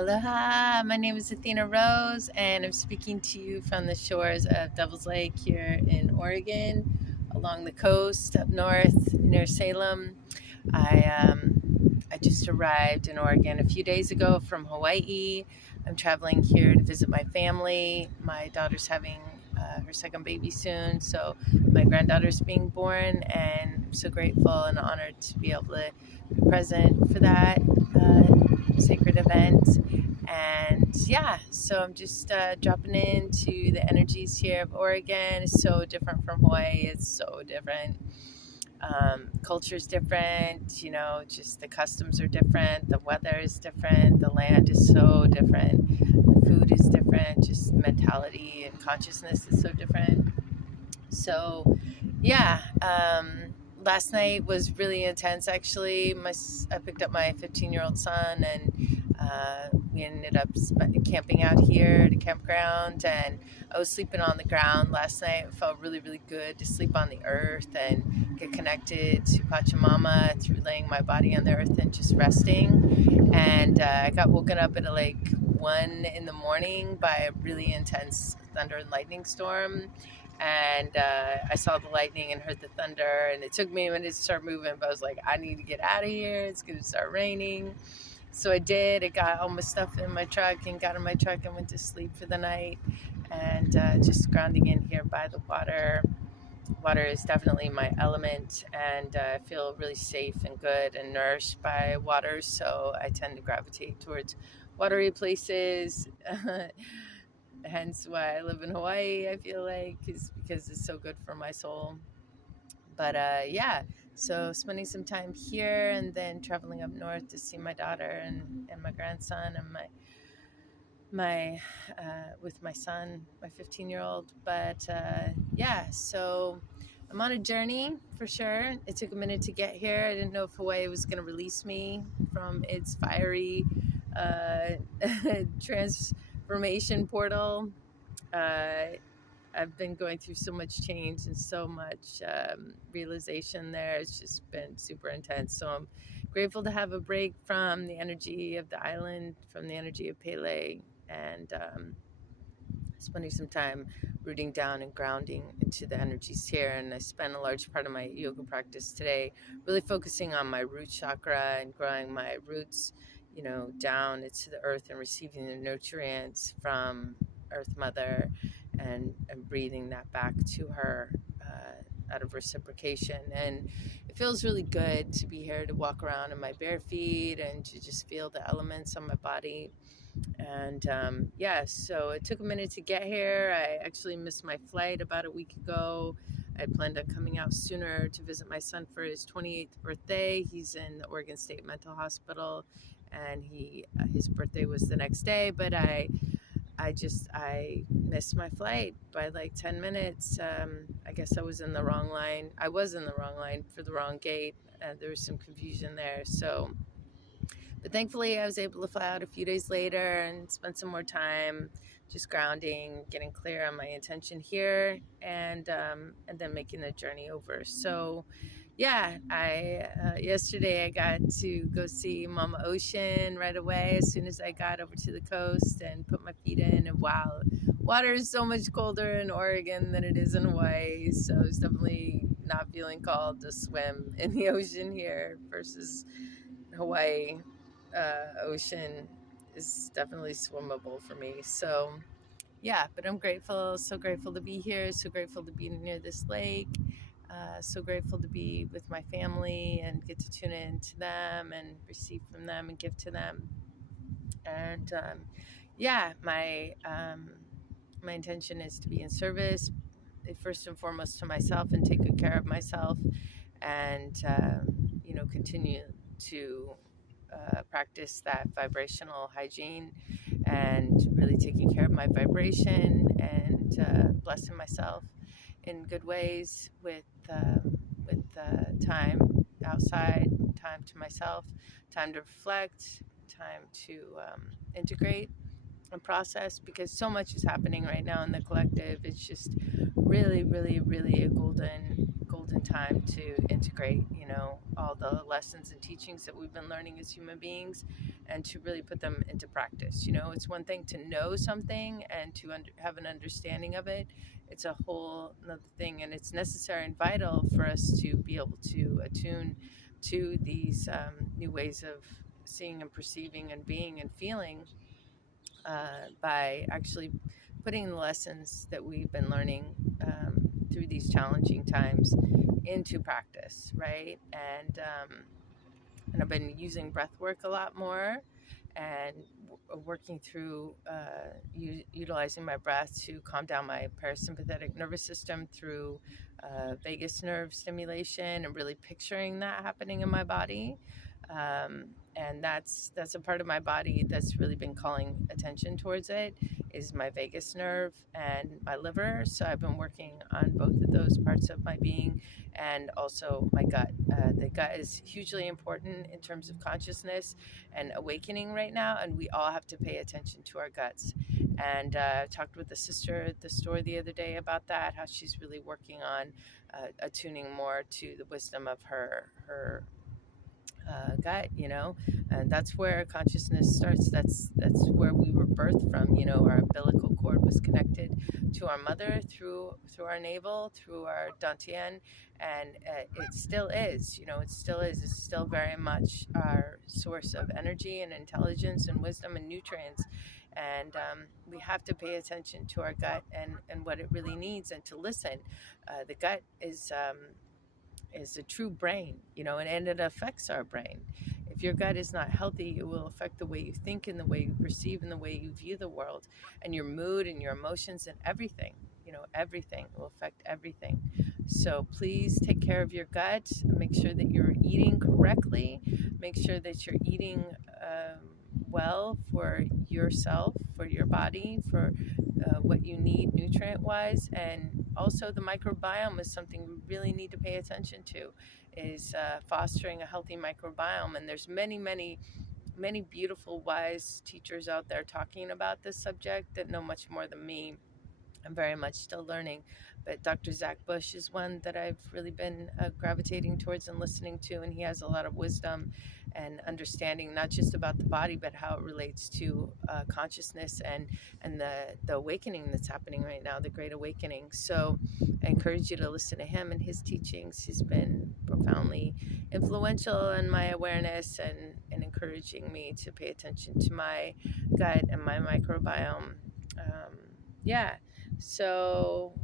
Aloha, my name is Athena Rose, and I'm speaking to you from the shores of Devil's Lake here in Oregon, along the coast up north near Salem. I just arrived in Oregon a few days ago from Hawaii. I'm traveling here to visit my family. My daughter's having her second baby soon, so my granddaughter's being born, and I'm so grateful and honored to be able to be present for that sacred event. And yeah, so I'm just dropping into the energies here of Oregon. It's so different from Hawaii. It's so different. Culture's different, just the customs are different, the weather is different, the land is so different, the food is different, just mentality and consciousness is so different. So yeah, last night was really intense actually. I picked up my 15-year-old son, and we ended up camping out here at a campground, and I was sleeping on the ground last night. It felt really, really good to sleep on the earth and get connected to Pachamama through laying my body on the earth and just resting. And I got woken up at like 1 in the morning by a really intense thunder and lightning storm. And I saw the lightning and heard the thunder, and it took me a minute to start moving, but I was like, I need to get out of here. It's going to start raining. So I did. I got all my stuff in my truck and got in my truck and went to sleep for the night, and just grounding in here by the water. Water is definitely my element, and I feel really safe and good and nourished by water, so I tend to gravitate towards watery places. Hence why I live in Hawaii, I feel like, is because it's so good for my soul. But yeah, so spending some time here and then traveling up north to see my daughter and my grandson and my with my son, my 15-year-old. But yeah, so I'm on a journey for sure. It took a minute to get here. I didn't know if Hawaii was going to release me from its fiery transformation portal. I've been going through so much change and so much realization there. It's just been super intense. So I'm grateful to have a break from the energy of the island, from the energy of Pele, and spending some time rooting down and grounding into the energies here. And I spent a large part of my yoga practice today really focusing on my root chakra and growing my roots, down into the earth and receiving the nutrients from Earth Mother, and breathing that back to her out of reciprocation. And it feels really good to be here, to walk around in my bare feet and to just feel the elements on my body. And yeah, so it took a minute to get here. I actually missed my flight about a week ago. I planned on coming out sooner to visit my son for his 28th birthday. He's in the Oregon State Mental Hospital, and his birthday was the next day, but I missed my flight by like 10 minutes. I guess I was in the wrong line. I was in the wrong line for the wrong gate. There was some confusion there. But thankfully I was able to fly out a few days later and spend some more time just grounding, getting clear on my intention here, and then making the journey over. So yeah, yesterday I got to go see Mama Ocean right away as soon as I got over to the coast and put my feet in. And wow, water is so much colder in Oregon than it is in Hawaii. So it's definitely not feeling called to swim in the ocean here versus Hawaii. Ocean is definitely swimmable for me. So yeah, but I'm grateful, so grateful to be here, so grateful to be near this lake. So grateful to be with my family and get to tune in to them and receive from them and give to them. And yeah, my intention is to be in service, first and foremost to myself, and take good care of myself, and continue to practice that vibrational hygiene and really taking care of my vibration and blessing myself in good ways with time outside, time to myself, time to reflect, time to integrate and process, because so much is happening right now in the collective. It's just really, really, really a golden time to integrate, all the lessons and teachings that we've been learning as human beings, and to really put them into practice. You know, it's one thing to know something and to have an understanding of it. It's a whole another thing, and it's necessary and vital for us to be able to attune to these new ways of seeing and perceiving and being and feeling by actually putting the lessons that we've been learning through these challenging times into practice, right? And I've been using breath work a lot more, and working through utilizing my breath to calm down my parasympathetic nervous system through vagus nerve stimulation, and really picturing that happening in my body. And that's a part of my body that's really been calling attention towards it, is my vagus nerve and my liver. So I've been working on both of those parts of my being, and also my gut. The gut is hugely important in terms of consciousness and awakening right now, and we all have to pay attention to our guts. And I talked with a sister at the store the other day about that, how she's really working on attuning more to the wisdom of her gut, you know, and that's where consciousness starts. That's where we were birthed from. You know, our umbilical cord was connected to our mother through our navel, through our dantian, and it still is. You know, it still is. It's still very much our source of energy and intelligence and wisdom and nutrients. And we have to pay attention to our gut and what it really needs, and to listen. The gut is a true brain, you know, and it affects our brain. If your gut is not healthy, it will affect the way you think and the way you perceive and the way you view the world, and your mood and your emotions and everything. You know, everything will affect everything. So please take care of your gut. Make sure that you're eating correctly. Make sure that you're eating well for yourself, for your body, for what you need nutrient-wise. And also the microbiome is something we really need to pay attention to, is fostering a healthy microbiome. And there's many beautiful, wise teachers out there talking about this subject that know much more than me. I'm very much still learning, but Dr. Zach Bush is one that I've really been gravitating towards and listening to, and he has a lot of wisdom and understanding, not just about the body, but how it relates to consciousness and the awakening that's happening right now, the Great Awakening. So I encourage you to listen to him and his teachings. He's been profoundly influential in my awareness and encouraging me to pay attention to my gut and my microbiome. So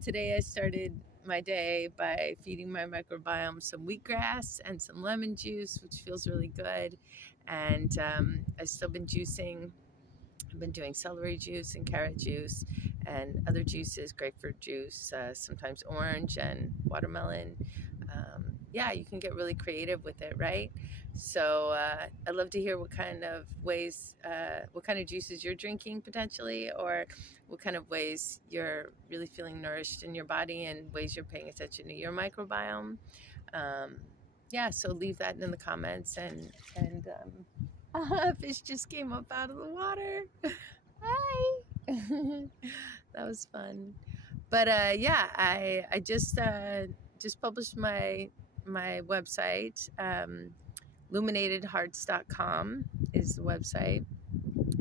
today I started my day by feeding my microbiome some wheatgrass and some lemon juice, which feels really good. And I've still been juicing. I've been doing celery juice and carrot juice and other juices, grapefruit juice, sometimes orange and watermelon. You can get really creative with it, right? So I'd love to hear what kind of ways, what kind of juices you're drinking potentially, or what kind of ways you're really feeling nourished in your body, and ways you're paying attention to your microbiome. So leave that in the comments. And a fish just came up out of the water. Hi. That was fun. But I just published my website. Luminatedhearts.com is the website,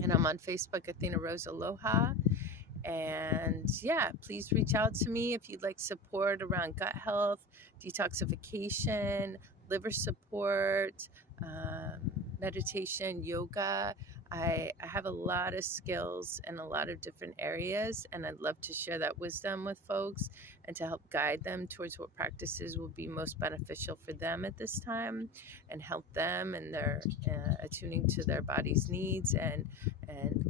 and I'm on Facebook, Athena Rose Aloha. And please reach out to me if you'd like support around gut health, detoxification, liver support, meditation, yoga. I have a lot of skills in a lot of different areas, and I'd love to share that wisdom with folks and to help guide them towards what practices will be most beneficial for them at this time, and help them in their attuning to their body's needs and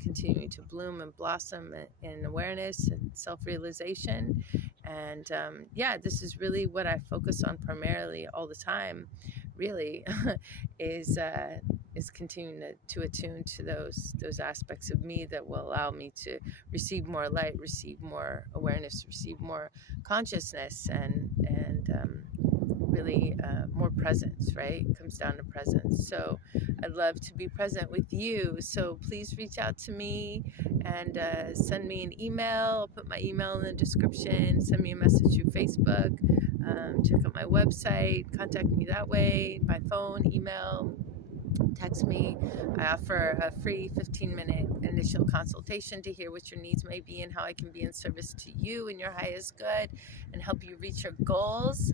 continuing to bloom and blossom in awareness and self-realization. And this is really what I focus on primarily all the time, really, is continuing to attune to those aspects of me that will allow me to receive more light, receive more awareness, receive more consciousness, and really more presence, right? It comes down to presence. So I'd love to be present with you. So please reach out to me and send me an email. I'll put my email in the description. Send me a message through Facebook. Check out my website. Contact me that way, by phone, email. text me. I offer a free 15-minute initial consultation to hear what your needs may be and how I can be in service to you in your highest good and help you reach your goals.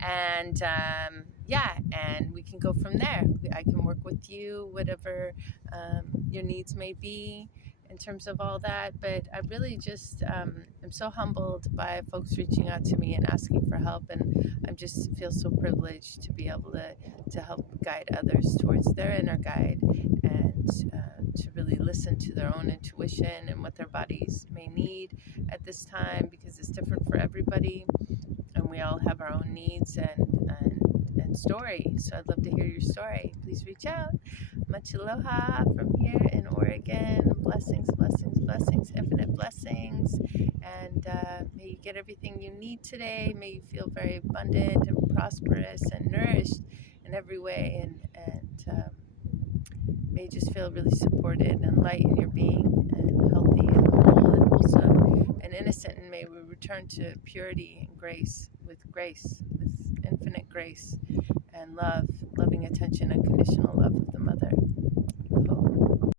And and we can go from there. I can work with you, whatever your needs may be in terms of all that. But I really just am so humbled by folks reaching out to me and asking for help, and I just feel so privileged to be able to help guide others towards their inner guide, and to really listen to their own intuition and what their bodies may need at this time, because it's different for everybody and we all have our own needs and story. So I'd love to hear your story. Please reach out. Much aloha from here in Oregon. Blessings, blessings, blessings, infinite blessings. And may you get everything you need today. May you feel very abundant and prosperous and nourished in every way. And may you just feel really supported and light in your being and healthy and whole and wholesome and innocent. And may we return to purity and grace, with infinite grace and love, loving attention, unconditional love of the Mother.